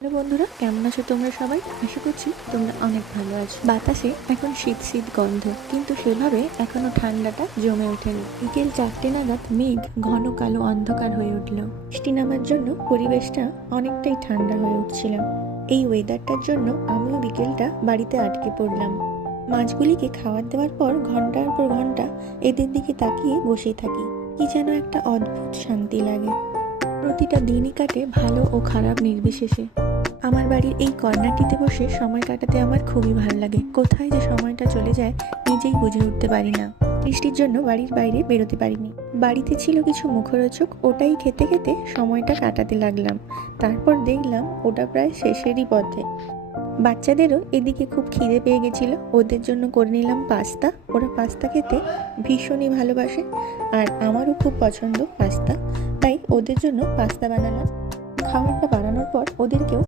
Hello বন্ধুরা, কেমন আছো তোমরা সবাই? আশা করছি তোমরা অনেক ভালো আছো। বাতাসে এখন শীত শীত গন্ধ, কিন্তু সেভাবে এখনো ঠান্ডাটা জমে ওঠেনি। বিকেল 4টে নাগাদ মেঘ ঘন কালো অন্ধকার হয়ে উঠল। বৃষ্টি নামার জন্য পরিবেশটা অনেকটাই ঠান্ডা হয়ে উঠছিল। এই ওয়েদারটার জন্য আমিও বিকেলটা বাড়িতে আটকে পড়লাম। মাছগুলিকে খাবার দেওয়ার পর ঘন্টার পর ঘন্টা এদের দিকে তাকিয়ে বসেই থাকি। কি যেন একটা অদ্ভুত শান্তি লাগে। প্রতিটা দিনই কাটে ভালো ও খারাপ নির্বিশেষে। আমার বাড়ির এই কর্নারটিতে বসে সময় কাটাতে আমার খুবই ভালো লাগে। কোথায় যে সময়টা চলে যায় নিজেই বুঝে উঠতে পারি না। বৃষ্টির জন্য বাড়ির বাইরে বেরোতে পারিনি। বাড়িতে ছিল কিছু মুখরোচক, ওটাই খেতে খেতে সময়টা কাটাতে লাগলাম। তারপর দেখলাম ওটা প্রায় শেষেরই পথে। বাচ্চাদেরও এদিকে খুব খিদে পেয়ে গেছিল, ওদের জন্য করে নিলাম পাস্তা। ওরা পাস্তা খেতে ভীষণই ভালোবাসে, আর আমারও খুব পছন্দ পাস্তা, তাই ওদের জন্য পাস্তা বানালাম। খাবারটা বানানোর পর ওদেরকেও